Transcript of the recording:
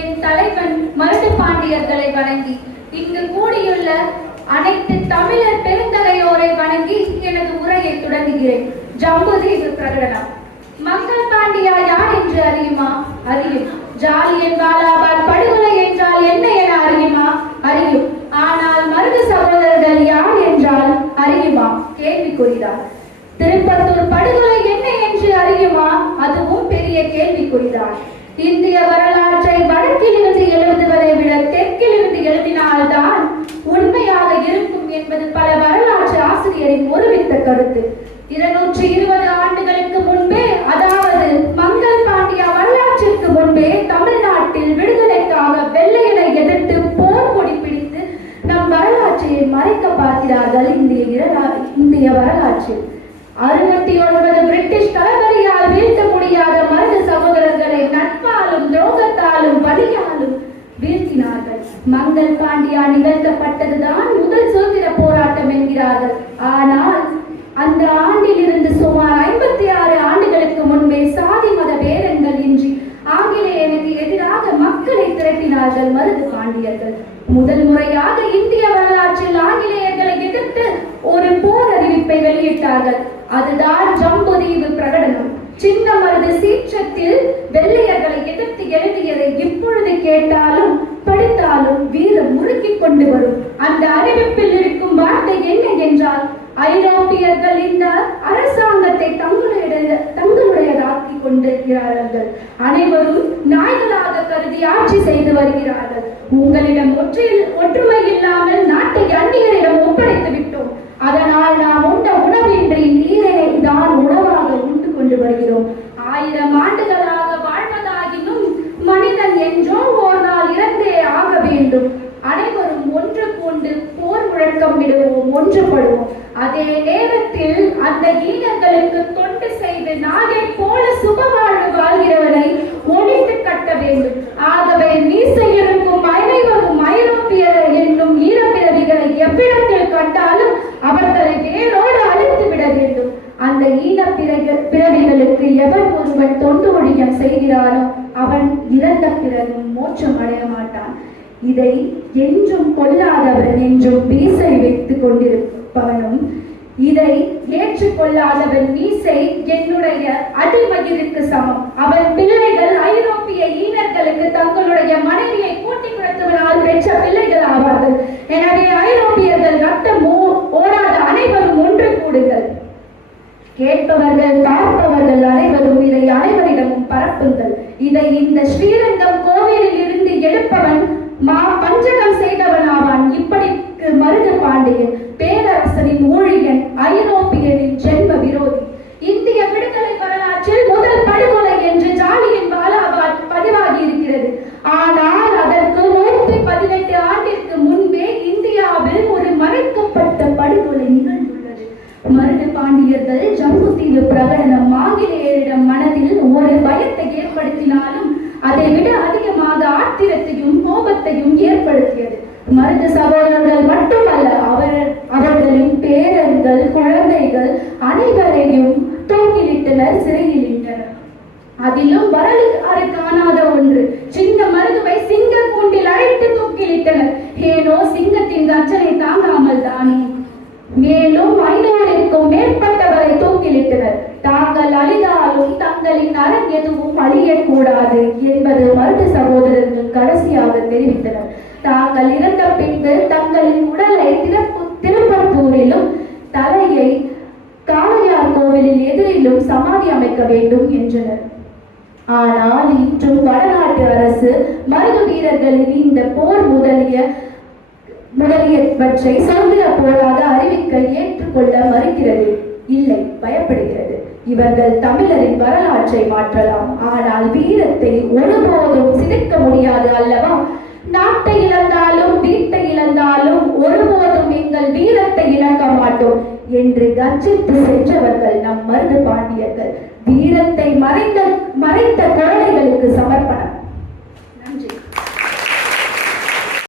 என் தலைவன் மருது பாண்டியர்களை வணங்கி இங்கு கூடியுள்ள அனைத்து தமிழர் பெருந்தகையோரை வணங்கி எனது உரையை தொடங்குகிறேன். ஜம்புதீவு பிரகடனம். மங்கள் பாண்டியா யார் என்று அறியுமா? அறியும். ஜாலியன் வாலாபாத் படுகொலை என்றால் என்ன என அறியுமா? அறியும். ஆனால் மருது சகோதரர்கள் யார் என்றால் அறியுமா? கேள்விக்குறிதான். திருப்பத்தூர் படுகொலை என்ன என்று அறியுமா? அதுவும் பெரிய கேள்விக்குறிதான். இந்திய வரலாற்றை வடக்கிலிருந்து எழுதுவதை விட தெற்கிலிருந்து எழுதினால்தான் உண்மையாக இருக்கும் என்பது பல வரலாற்று ஆசிரியரின் ஒருமித்த கருத்து. 220 ஆண்டுகளுக்கு முன்பே, அதாவது மங்கள் பாண்டியா வரலாற்றிற்கு முன்பே, தமிழ்நாட்டில் விடுதலைக்காக வெள்ளையனை எதிர்த்து போர் கொடி பிடித்து நம் வரலாற்றை மறைக்க பார்க்கிறார்கள் இந்திய வரலாற்றில். 69 பிரிட்டிஷ் தளபதியால் வீழ்த்த முடியாத மருது சகோதரர்களை நட்பாலும் துரோகத்தாலும் வலியாலும் வீழ்த்தினார்கள். மங்கள் பாண்டியா நிகழ்த்தப்பட்டதுதான் முதல் சுதந்திர போராட்டம் என்கிறார்கள். ஆனால் அந்த ஆண்டிலிருந்து சுமார் 56 ஆண்டுகளுக்கு முன்பே சாதி மத பேதங்கள் இன்றி ஆங்கிலேயனுக்கு எதிராக மக்களை திரட்டினார்கள் மருது பாண்டியர்கள். முதல் முறையாக இந்திய வரலாற்றில் ஆங்கிலேயர்களை எதிர்த்து ஒரு போர் அறிவிப்பை வெளியிட்டார்கள். அதுதான் ஜம்புதீவு பிரகடனம். சின்ன மருது சீற்றத்தில் வெள்ளையர்களை எதிர்த்து எழுதியதை இப்பொழுது கேட்டாலும் படித்தாலும் வீரம் முறுக்கிக் கொண்டு வரும். அந்த அறிவிப்பில் இருக்கும் வார்த்தை என்ன என்றால், ஐரோப்பியர்கள் இந்த அரசாங்கத்தை தங்களுடையதாக்கி கொண்டிருக்கிறார்கள். அனைவரும் நாய்களாக கருதி ஆட்சி செய்து வருகிறார்கள். உங்களிடம் ஒற்றுமை இல்லாமல் நாட்டை அந்நியரிடம் ஒப்படைத்து விட்டோம். அதனால் நாம் உண்ட உணவின்றி நீரினை தான் உணவாக உண்டு கொண்டு வருகிறோம். 1000 ஆண்டுகளாக வாழ்வதாகினும் மனிதன் என்றோ ஒரு நாள் இறந்தே ஆக வேண்டும். அனைவரும் ஒன்று கொண்டு போர் முழக்கம் விடுவோம், ஒன்றுபடுவோம். அதே நேரத்தில் அந்த ஈனங்களுக்கு தொண்டு செய்து நாகை போல சுபவாழ்வு வாழ்கிறவனை ஒழித்து கட்ட வேண்டும். ஆகவே மீசை இருக்கும் அனைவரும் ஐரோப்பியர் என்னும் ஈரப்பிறவிகளை எவ்விடத்தில் கண்டாலும் அவர்களை வேரோடு அழித்து விட வேண்டும். அந்த ஈன பிறவிகளுக்கு எவன் ஒருவன் தொண்டு ஒழியம் செய்கிறானோ அவன் இறந்த பிறகும் மோட்சம் அடைய மாட்டான். இதை என்றும் கொள்ளாதவன் என்றும் மீசை வைத்துக் கொண்டிருப்பவனும், இதை ஏற்றுக்கொள்ளாதவன் மீசை என்னுடைய அடிமயிருக்கு சமம். அவன் பிள்ளைகள் ஐரோப்பிய ஈனர்களுக்கு தங்களுடைய மனைவியை கூட்டி கொடுத்தவனால் பெற்ற பிள்ளைகள் ஆவார்கள். எனவே ஐரோப்பியர்கள் ரத்தம் ஓடாத அனைவரும் ஒன்று கூடுங்கள். கேட்பவர்கள் பார்ப்பவர்கள் அனைவரும் இதை அனைவரிடமும் பரப்புங்கள். இதை இந்த ஸ்ரீரங்கம் கோவிலில் இருந்து எடுப்பவன் பஞ்சகம் செய்தவன் ஆவான். இப்படிக்கு மருது பாண்டியன் பேரரசனின் ஊழியன், ஐரோப்பியனின் ஜென்ம விரோதி. இந்திய விடுதலை வரலாற்றில் முதல் படுகொலை என்று ஜாலியன் வாலாபாத் பதிவாகி இருக்கிறது. ஆனால் அதற்கு 118 ஆண்டிற்கு முன்பே இந்தியாவில் ஒரு மறைக்கப்பட்ட படுகொலை நிகழ்ந்துள்ளது. மருது பாண்டியர்கள் ஜம்புதீவு பிரகடனம் ஆங்கிலேயரிடம் மனதில் ஒரு பயத்தை ஏற்படுத்தினாலும் அதை விட அதிகமாக ஆத்திரத்தையும் கோபத்தையும் ஏற்படுத்தியது. மருது சகோதரர்கள் மட்டுமல்ல, அவர்களின் பேரர்கள், குழந்தைகள் அனைவரையும் தூக்கிலிட்டனர், சிறையில் இட்டனர். அதிலும் வரலாறு காணாத ஒன்று, சின்ன மருதுவை சிங்க கூண்டில் அழைத்து தூக்கிலிட்டனர். ஏனோ சிங்கத்தின் கர்ஜனை தாங்காமல் தானே. மேலும் 500க்கும் மேற்பட்டவரை தூக்கிலிட்டனர். தாங்கள் அழிதாலும் தங்களின் அரண் எதுவும் அழியக்கூடாது என்பது மருது சகோதரர்கள் கடைசியாக தெரிவித்தனர். தாங்கள் இறந்த பின்பு தங்களின் உடலை திருப்பத்தூரிலும் தலையை காளையார் கோவிலில் எதிரிலும் சமாதி அமைக்க வேண்டும் என்றனர். ஆனால் இன்றும் வடநாட்டு அரசு மருது வீரர்களின் இந்த போர் முதலியவற்றை சுதந்திர போராக அறிவிக்க ஏற்றுக்கொள்ள மறுக்கிறது. இல்லை, பயப்படுகிறது. இவர்கள் தமிழரின் வரலாற்றை மாற்றலாம், ஆனால் வீரத்தை ஒருபோதும் சிதைக்க முடியாது அல்லவா? நாட்டை இழந்தாலும் வீட்டை இழந்தாலும் ஒருபோதும் எங்கள் வீரத்தை இழக்க மாட்டோம் என்று கர்ஜித்து சென்றவர்கள் நம் மருது பாண்டியர்கள். வீரத்தை மறைத்த குழந்தைகளுக்கு சமர்ப்பணம்.